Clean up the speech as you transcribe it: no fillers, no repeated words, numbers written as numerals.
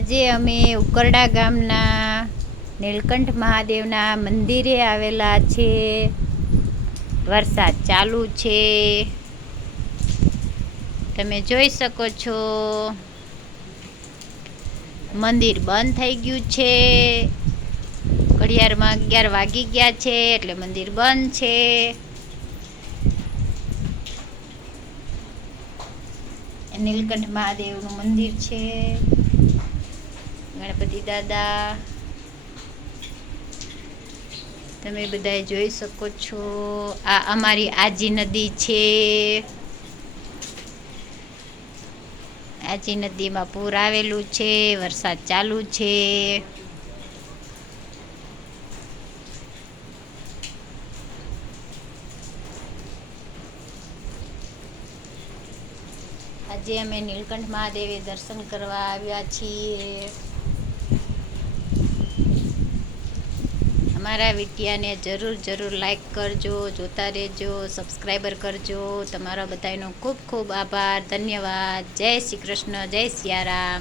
આજે અમે ઉકરડા ગામના નીલકંઠ મહાદેવના મંદિરે આવેલા છે. વરસાદ ચાલુ છે, તમે જોઈ શકો છો. મંદિર બંધ થઈ ગયું છે. ઘડિયાળમાં 11 વાગી ગયા છે એટલે મંદિર બંધ છે. નીલકંઠ મહાદેવનું મંદિર છે. ગણપતિ દાદા તમે બધા જોઈ શકો છો. આ અમારી આજી નદી છે. આજી નદીમાં પૂર આવેલું છે. વરસાદ ચાલુ છે. આજે અમે નીલકંઠ મહાદેવે દર્શન કરવા આવ્યા છીએ. અમારા વિડિયાને જરૂર લાઈક કરજો, જોતા રહેજો, સબસ્ક્રાઈબર કરજો. તમારા બધાનો ખૂબ ખૂબ આભાર, ધન્યવાદ. જય શ્રી કૃષ્ણ, જય સિયારામ.